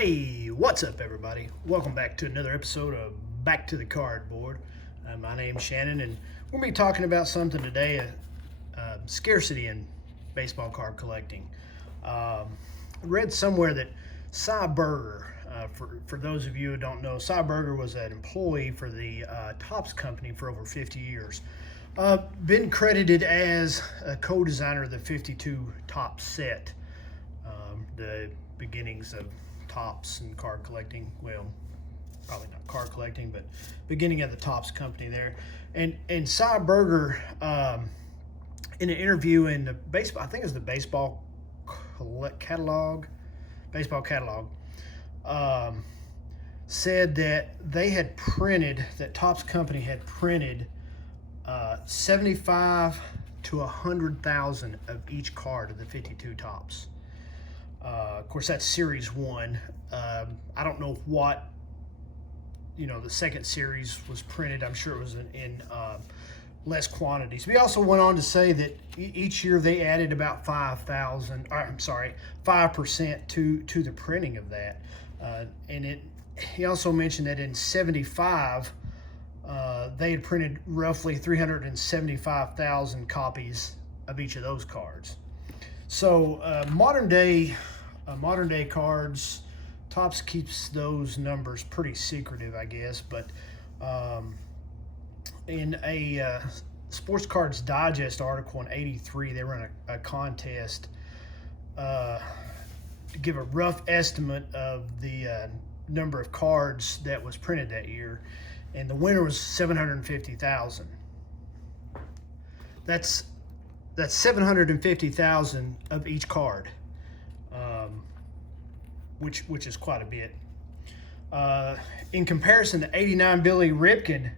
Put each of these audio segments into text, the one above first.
Hey, what's up, everybody? Welcome back to another episode of Back to the Cardboard. My name's Shannon, and we're going to be talking about something today, scarcity in baseball card collecting. I read somewhere that Cy Berger, for those of you who don't know, Cy Berger was an employee for the Topps company for over 50 years. Been credited as a co-designer of the 52 Topps set, the beginnings of Topps and card collecting. Well, probably not card collecting, but beginning of the Topps company there. And Cy Berger, in an interview in the baseball, I think it's the baseball catalog, said that they had printed, that Topps company had printed 75 to 100,000 of each card of the 52 Topps. Of course, that's Series 1. I don't know what, the second series was printed. I'm sure it was in less quantities. We also went on to say that each year they added about 5% to the printing of that. He also mentioned that in 75, they had printed roughly 375,000 copies of each of those cards. So modern day cards, Topps keeps those numbers pretty secretive, I guess. But in a Sports Cards Digest article in '83, they ran a contest to give a rough estimate of the number of cards that was printed that year, and the winner was 750,000. That's 750,000 of each card, which is quite a bit. In comparison to 89 Billy Ripken,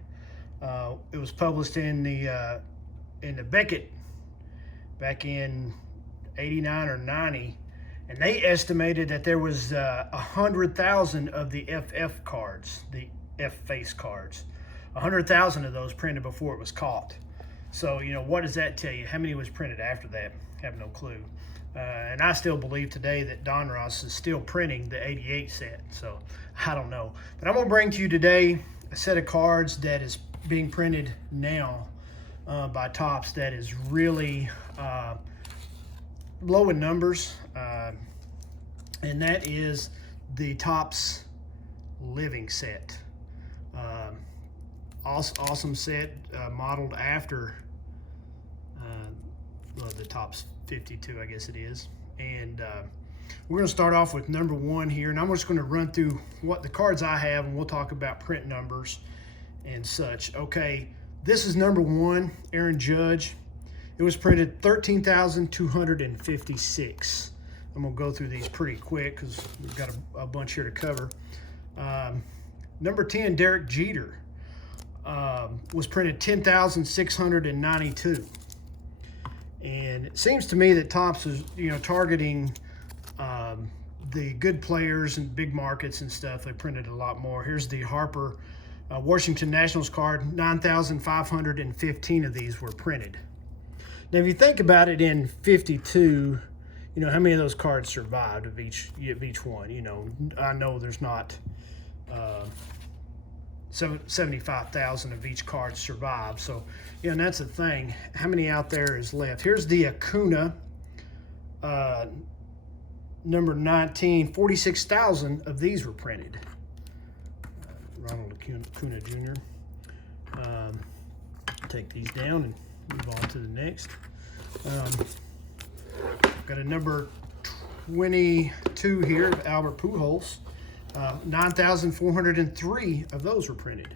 it was published in the Beckett back in 89 or 90, and they estimated that there was 100,000 of the FF cards, the F-face cards, 100,000 of those printed before it was caught. So, what does that tell you? How many was printed after that? Have no clue. And I still believe today that Don Ross is still printing the 88 set. So, I don't know. But I'm going to bring to you today a set of cards that is being printed now by Topps that is really low in numbers. And that is the Topps Living set. Awesome set, modeled after the Topps 52, I guess it is. And we're going to start off with number one here, and I'm just going to run through what the cards I have, and we'll talk about print numbers and such. Okay, this is number one, Aaron Judge. It was printed 13,256. I'm going to go through these pretty quick because we've got a bunch here to cover. Number 10, Derek Jeter. Was printed 10,692, and it seems to me that Topps is targeting the good players and big markets and stuff. They printed a lot more. Here's the Harper Washington Nationals card. 9,515 of these were printed. Now, if you think about it, in 52, how many of those cards survived of each one? I know there's not 75,000 of each card survived. So, and that's the thing. How many out there is left? Here's the Acuna, number 19. 46,000 of these were printed. Ronald Acuna Jr. Take these down and move on to the next. Got a number 22 here of Albert Pujols. 9,403 of those were printed.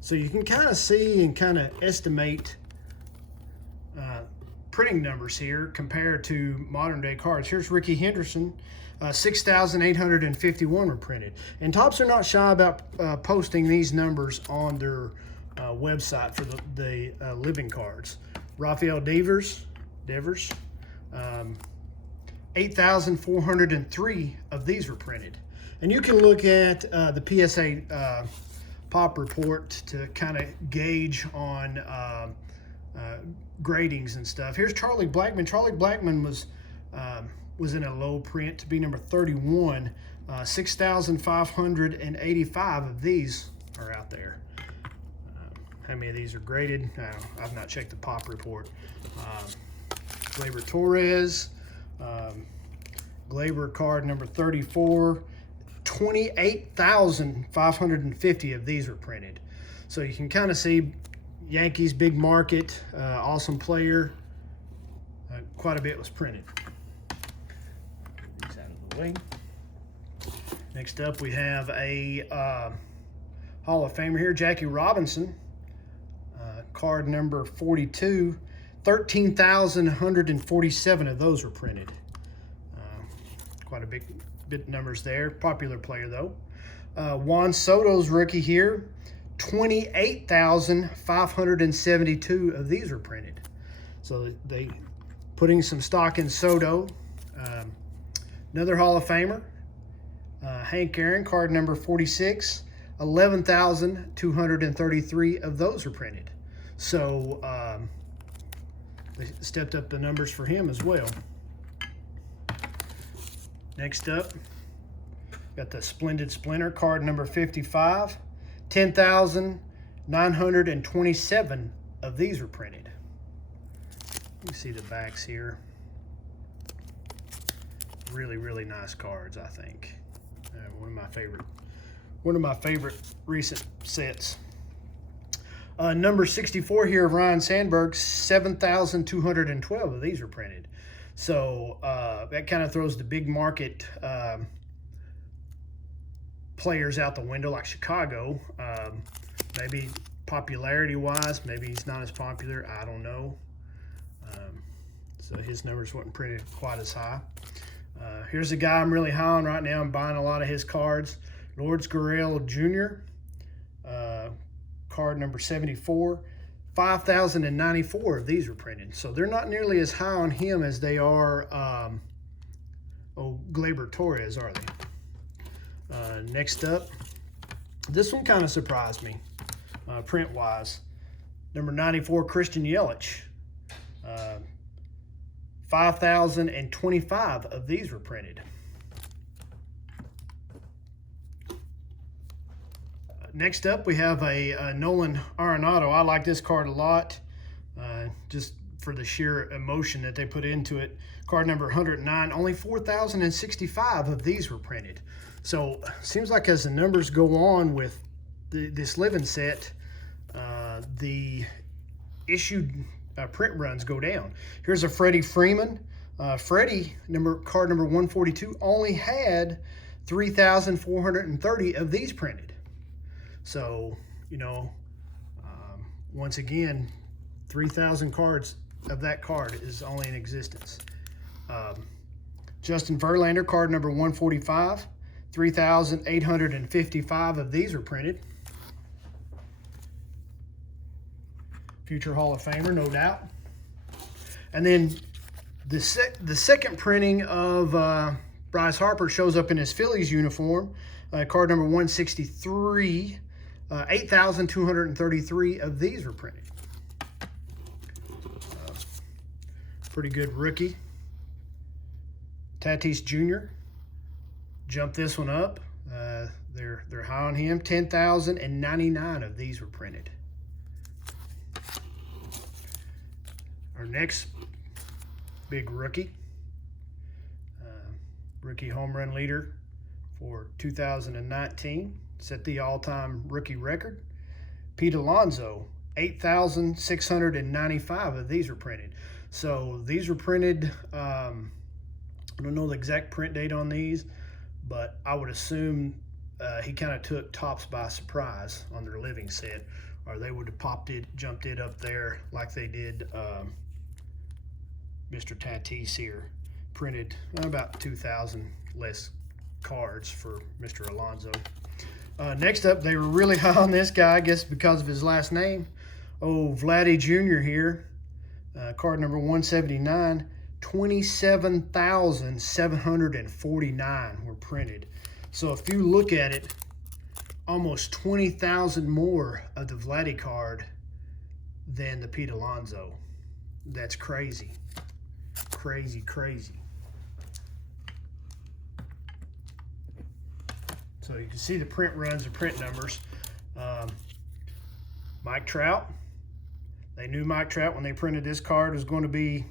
So you can kind of see and kind of estimate printing numbers here compared to modern day cards. Here's Ricky Henderson. 6,851 were printed. And Topps are not shy about posting these numbers on their website for the living cards. Rafael Devers, 8,403 of these were printed. And you can look at the PSA Pop report to kind of gauge on gradings and stuff. Here's Charlie Blackmon. Charlie Blackmon was was in a low print to be number 31. 6,585 of these are out there. How many of these are graded? I've not checked the pop report. Gleyber Torres, Gleyber card number 34. 28,550 of these were printed. So you can kind of see Yankees, big market, awesome player. Quite a bit was printed. These out of the way. Next up, we have a Hall of Famer here, Jackie Robinson. Card number 42. 13,147 of those were printed. Quite a bit numbers there. Popular player though. Juan Soto's rookie here. 28,572 of these were printed. So they putting some stock in Soto. Another Hall of Famer, Hank Aaron, card number 46. 11,233 of those were printed. So they stepped up the numbers for him as well. Next up, got the Splendid Splinter, card number 55. 10,927 of these were printed. You see the backs here. Really, really nice cards, I think. One of my favorite recent sets. Number 64 here of Ryan Sandberg, 7,212 of these are printed. So that kind of throws the big market players out the window, like Chicago. Maybe popularity-wise, maybe he's not as popular. I don't know. So his numbers weren't printed quite as high. Here's a guy I'm really high on right now. I'm buying a lot of his cards. Lourdes Gurriel Jr., card number 74. 5,094 of these were printed. So they're not nearly as high on him as they are Gleyber Torres, are they? Next up, this one kind of surprised me, print-wise. Number 94, Christian Yelich. 5,025 of these were printed. Next up, we have a Nolan Arenado. I like this card a lot, just for the sheer emotion that they put into it. Card number 109, only 4,065 of these were printed. So seems like as the numbers go on with this living set, the issued print runs go down. Here's a Freddie Freeman. Freddie, card number 142, only had 3,430 of these printed. So, you know, once again, 3,000 cards of that card is only in existence. Justin Verlander, card number 145, 3,855 of these are printed. Future Hall of Famer, no doubt. And then the second printing of Bryce Harper shows up in his Phillies uniform, card number 163. 8,233 of these were printed. Pretty good rookie. Tatis Jr. Jumped this one up. They're high on him. 10,099 of these were printed. Our next big rookie, rookie home run leader for 2019, set the all-time rookie record. Pete Alonso, 8,695 of these were printed. So these were printed, I don't know the exact print date on these, but I would assume he kind of took Topps by surprise on their living set, or they would have jumped it up there like they did Mr. Tatis here. Printed about 2,000 less cards for Mr. Alonso. Next up, they were really high on this guy, I guess because of his last name. Vladdy Jr. here. Card number 179. 27,749 were printed. So if you look at it, almost 20,000 more of the Vladdy card than the Pete Alonso. That's crazy. Crazy, crazy. So you can see the print runs and print numbers. Mike Trout. They knew Mike Trout when they printed this card was going to be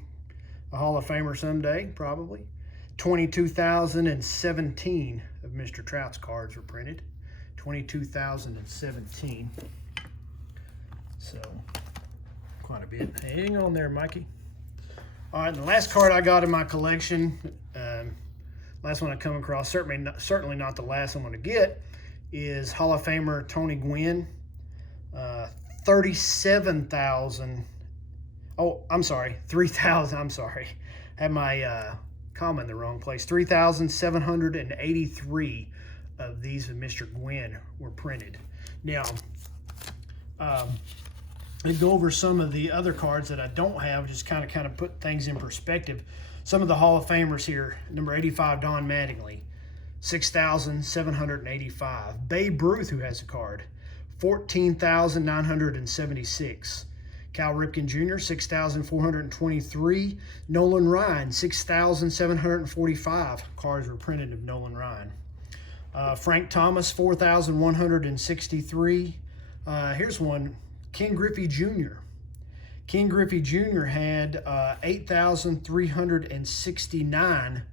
a Hall of Famer someday, probably. 22,017 of Mr. Trout's cards were printed. 22,017. So, quite a bit. Hang on there, Mikey. All right, the last card I got in my collection, last one I come across, certainly not the last I'm going to get, is Hall of Famer Tony Gwynn. 37,000. Oh, I'm sorry, 3,000. I'm sorry, had my comma in the wrong place. 3,783 of these of Mr. Gwynn were printed. Now, I go over some of the other cards that I don't have, just kind of put things in perspective. Some of the Hall of Famers here: number 85, Don Mattingly, 6,785. Babe Ruth, who has a card, 14,976. Cal Ripken Jr., 6,423. Nolan Ryan, 6,745 cards were printed of Nolan Ryan. Frank Thomas, 4,163. Here's one, Ken Griffey Jr. Ken Griffey Jr. had 8,369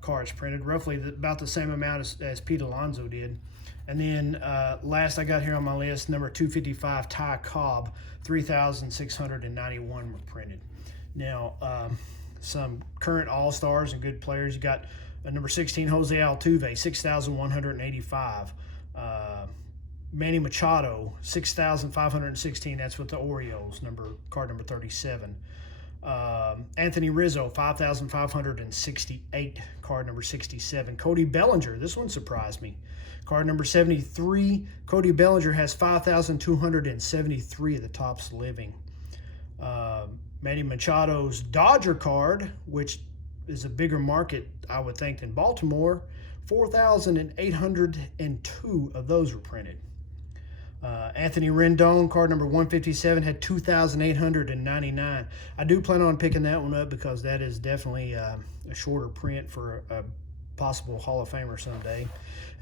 cards printed, roughly about the same amount as Pete Alonso did. And then last I got here on my list, number 255, Ty Cobb, 3,691 were printed. Now, some current all-stars and good players. You got number 16, Jose Altuve, 6,185. Manny Machado, 6,516. That's with the Orioles, card number 37. Anthony Rizzo, 5,568, card number 67. Cody Bellinger, this one surprised me. Card number 73, Cody Bellinger has 5,273 of the Topps living. Manny Machado's Dodger card, which is a bigger market, I would think, than Baltimore, 4,802 of those were printed. Anthony Rendon, card number 157, had 2,899. I do plan on picking that one up because that is definitely a shorter print for a possible Hall of Famer someday.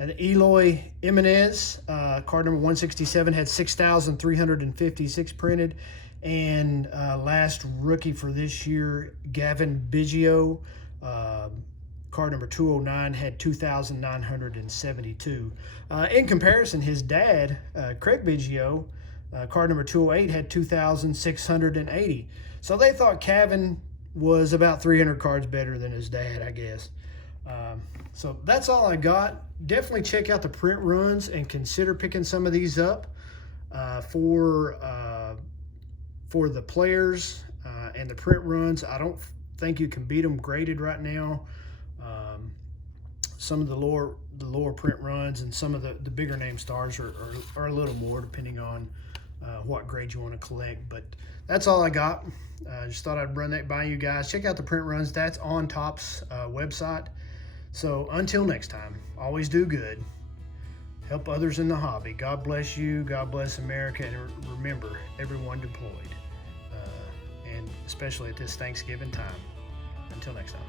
And Eloy Jimenez, card number 167, had 6,356 printed. And last rookie for this year, Gavin Biggio, card number 209, had 2,972. In comparison, his dad, Craig Biggio, card number 208, had 2,680. So they thought Gavin was about 300 cards better than his dad, I guess. So that's all I got. Definitely check out the print runs and consider picking some of these up for the players and the print runs. I don't think you can beat them graded right now. Some of the lower print runs and some of the bigger name stars are a little more, depending on what grade you want to collect. But that's all I got. Just thought I'd run that by you guys. Check out the print runs. That's on Topps website. So until next time, always do good. Help others in the hobby. God bless you. God bless America. And remember, everyone deployed. And especially at this Thanksgiving time. Until next time.